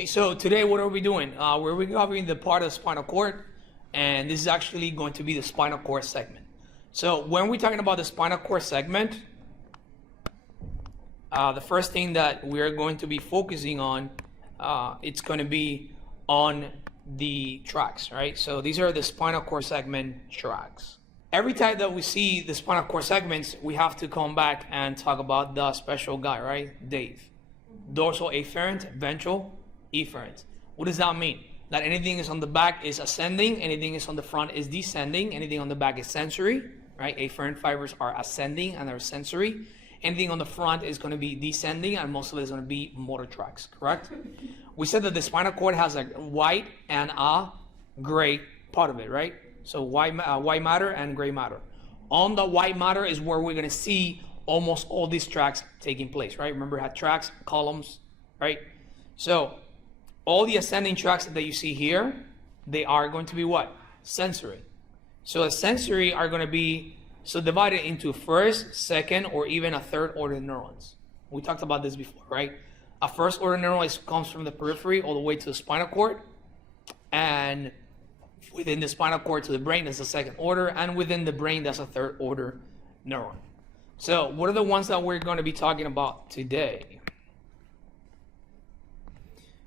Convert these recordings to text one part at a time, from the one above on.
Okay, so today what are we doing? We're covering the part of the spinal cord, and this is actually going to be the spinal cord segment. So when we're talking about the spinal cord segment, the first thing that we're going to be focusing on, it's going to be on the tracks, right? So these are the spinal cord segment tracks. Every time that we see the spinal cord segments, we have to come back and talk about the special guy, right? Dave. Dorsal afferent, ventral efferent. What does that mean? That anything is on the back is ascending, anything is on the front is descending, anything on the back is sensory, right? Afferent fibers are ascending and they're sensory. Anything on the front is going to be descending, and most of it is going to be motor tracks, correct? We said that the spinal cord has a white and a gray part of it, right? So white matter and gray matter. On the white matter is where we're going to see almost all these tracks taking place, right? Remember, it had tracks, columns, right? So all the ascending tracks that you see here, they are going to be what? Sensory. So the sensory are going to be divided into first, second, or even a third order neurons. We talked about this before, right? A first order neuron comes from the periphery all the way to the spinal cord, and within the spinal cord to the brain, that's a second order, and within the brain, that's a third order neuron. So what are the ones that we're going to be talking about today?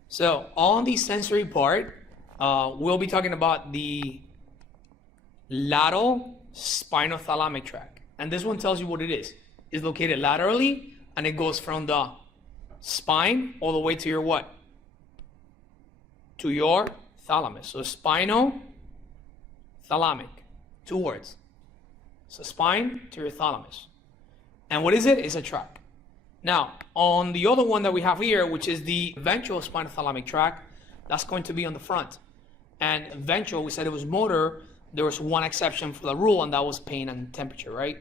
So on the sensory part, we'll be talking about the lateral spinothalamic tract. And this one tells you what it is. It's located laterally, and it goes from the spine all the way to your what? To your thalamus. So spinothalamic, 2 words. So spine to your thalamus. And what is it? It's a tract. Now, on the other one that we have here, which is the ventral spinothalamic tract, that's going to be on the front. And ventral, we said it was motor. There was one exception for the rule, and that was pain and temperature, right?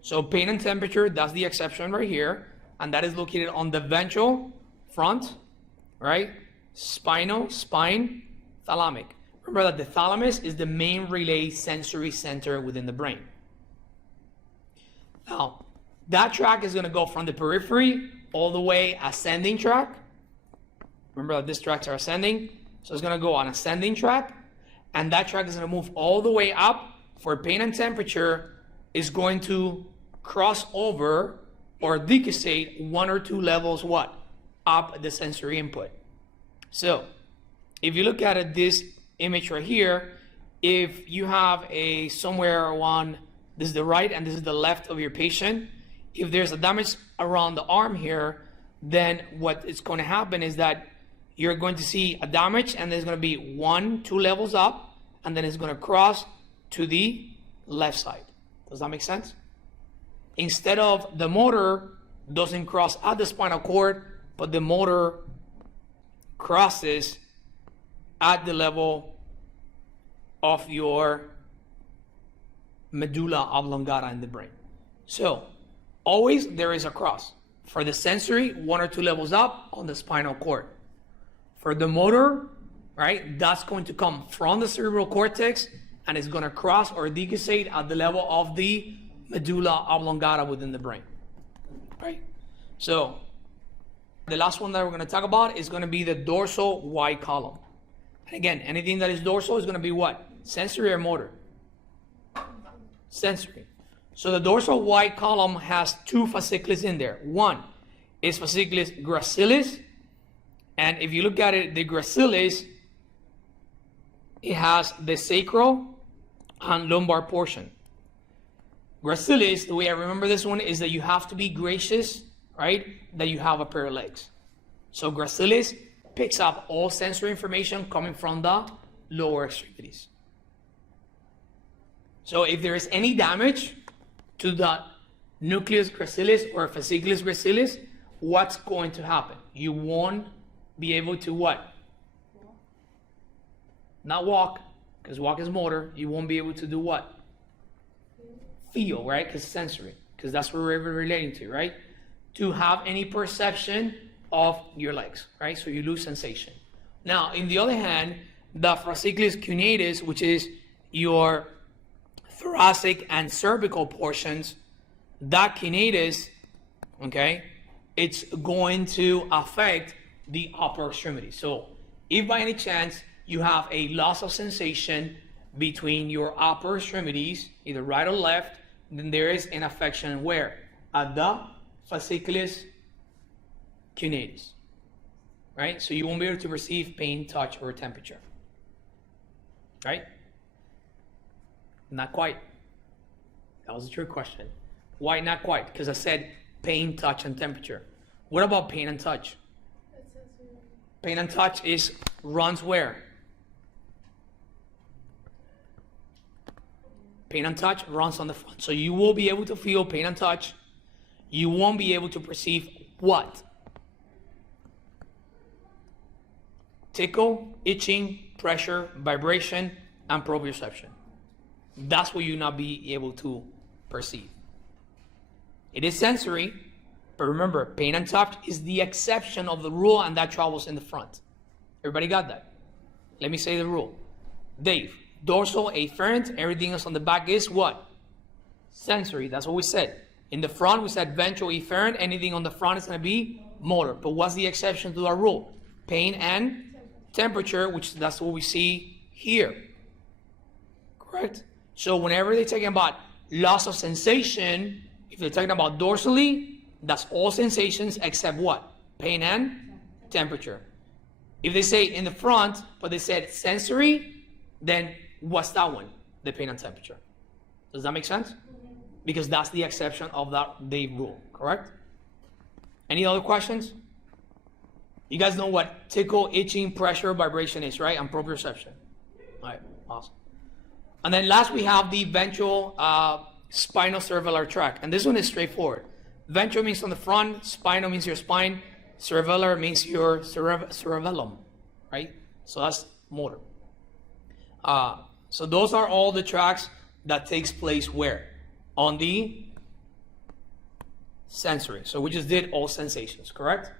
So pain and temperature, that's the exception right here. And that is located on the ventral front, right? Spinal, spine, thalamic. Remember that the thalamus is the main relay sensory center within the brain. Now, that track is going to go from the periphery all the way ascending track. Remember that these tracks are ascending. So it's going to go on ascending track. And that track is going to move all the way up for pain and temperature, is going to cross over or decussate 1 or 2 levels what? Up the sensory input. So if you look at it, this image right here, if you have a somewhere on, this is the right and this is the left of your patient, if there's a damage around the arm here, then what is going to happen is that you're going to see a damage, and there's going to be 1, 2 levels up, and then it's going to cross to the left side. Does that make sense? Instead of the motor doesn't cross at the spinal cord, but the motor crosses at the level of your medulla oblongata in the brain. So always there is a cross. For the sensory, 1 or 2 levels up on the spinal cord. For the motor, right, that's going to come from the cerebral cortex, and it's going to cross or decussate at the level of the medulla oblongata within the brain, right? So the last one that we're going to talk about is going to be the dorsal Y column. And again, anything that is dorsal is going to be what? Sensory or motor? Sensory. So the dorsal Y column has 2 fascicles in there. One is fasciculus gracilis, and if you look at it, the gracilis, it has the sacral and lumbar portion. Gracilis, the way I remember this one is that you have to be gracious, right? That you have a pair of legs. So gracilis picks up all sensory information coming from the lower extremities. So if there is any damage to the nucleus gracilis or fasciculus gracilis, what's going to happen? You won't be able to what? Not walk, because walk is motor. You won't be able to do what? Feel, right? Because sensory, because that's what we're relating to, right? To have any perception of your legs, right? So you lose sensation. Now, in the other hand, the fasciculus cuneatus, which is your thoracic and cervical portions, that cuneatus, okay, it's going to affect the upper extremity. So if by any chance you have a loss of sensation between your upper extremities, either right or left, then there is an affection where? At the fasciculus cuneatus, right? So you won't be able to perceive pain, touch, or temperature, right? Not quite. That was a trick question. Why not quite? Because I said pain, touch, and temperature. What about pain and touch? Pain and touch runs where? Pain and touch runs on the front. So you will be able to feel pain and touch. You won't be able to perceive what? Tickle, itching, pressure, vibration, and proprioception. That's what you'll not be able to perceive. It is sensory, but remember, pain and touch is the exception of the rule, and that travels in the front. Everybody got that? Let me say the rule. Dave, dorsal, afferent, everything else on the back is what? Sensory, that's what we said. In the front, we said ventral, efferent, anything on the front is going to be motor. But what's the exception to our rule? Pain and temperature, which that's what we see here. Correct? So whenever they're talking about loss of sensation, if they're talking about dorsally, that's all sensations except what? Pain and temperature. If they say in the front, but they said sensory, then what's that one? The pain and temperature. Does that make sense? Because that's the exception of that Dave rule, correct? Any other questions? You guys know what tickle, itching, pressure, vibration is, right? And proprioception. All right, awesome. And then last we have the ventral spinal cerebellar tract. And this one is straightforward. Ventral means on the front, spinal means your spine, cerebellar means your cerebellum, right? So that's motor. So those are all the tracks that takes place where? On the sensory. So we just did all sensations, correct?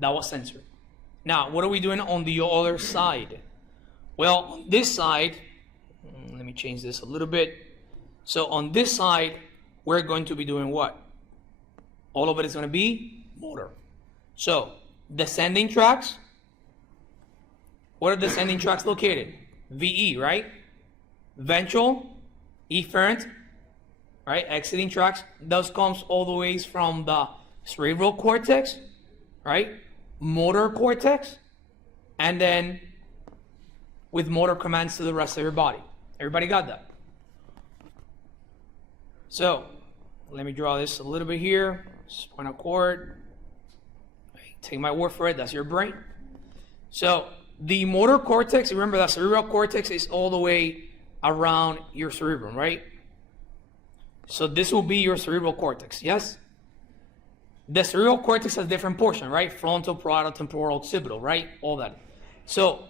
That was sensory. Now, what are we doing on the other side? Well, on this side, let me change this a little bit. So on this side, we're going to be doing what? All of it is going to be motor. So descending tracks. Where are descending tracks located? VE, right? Ventral, efferent, right? Exiting tracks. Those comes all the way from the cerebral cortex, right? Motor cortex, and then with motor commands to the rest of your body. Everybody got that? So let me draw this a little bit here. Spinal cord. Take my word for it, that's your brain. So the motor cortex, remember that cerebral cortex is all the way around your cerebrum, right? So this will be your cerebral cortex, yes? The cerebral cortex has different portion, right? Frontal, parietal, temporal, occipital, right? All that. So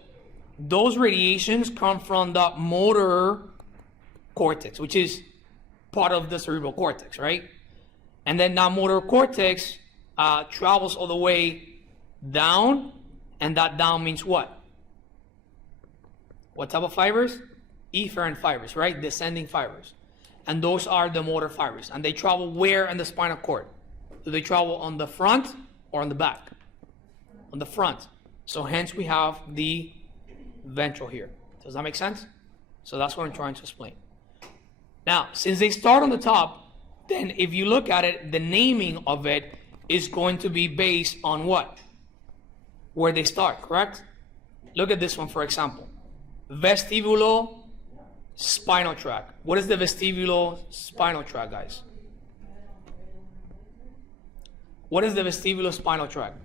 those radiations come from the motor cortex, which is part of the cerebral cortex, right? And then that motor cortex travels all the way down, and that down means what? What type of fibers? Efferent fibers, right? Descending fibers. And those are the motor fibers. And they travel where in the spinal cord? Do they travel on the front or on the back? On the front. So hence we have the ventral here. Does that make sense? So that's what I'm trying to explain. Now, since they start on the top, then if you look at it, the naming of it is going to be based on what? Where they start, correct? Look at this one, for example. Vestibulo-spinal tract. What is the vestibulo-spinal tract, guys? What is the vestibulo-spinal tract?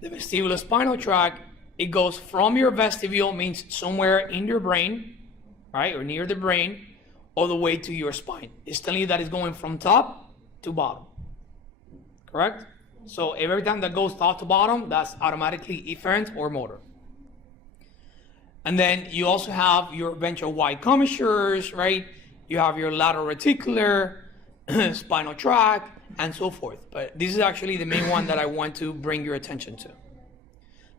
The vestibulo-spinal tract, it goes from your vestibule, means somewhere in your brain, right, or near the brain, all the way to your spine. It's telling you that it's going from top to bottom, correct? So every time that goes top to bottom, that's automatically efferent or motor. And then you also have your ventral wide commissures, right? You have your lateral reticular, spinal tract, and so forth. But this is actually the main one that I want to bring your attention to.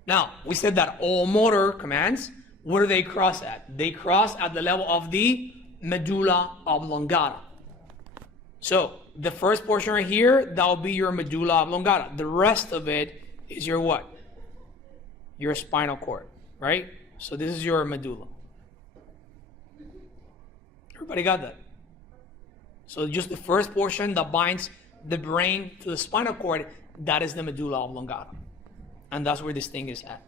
Now, we said that all motor commands, where do they cross at? They cross at the level of the medulla oblongata. So the first portion right here, that'll be your medulla oblongata. The rest of it is your what? Your spinal cord, right? So this is your medulla. Everybody got that? So just the first portion that binds the brain to the spinal cord, that is the medulla oblongata. And that's where this thing is at.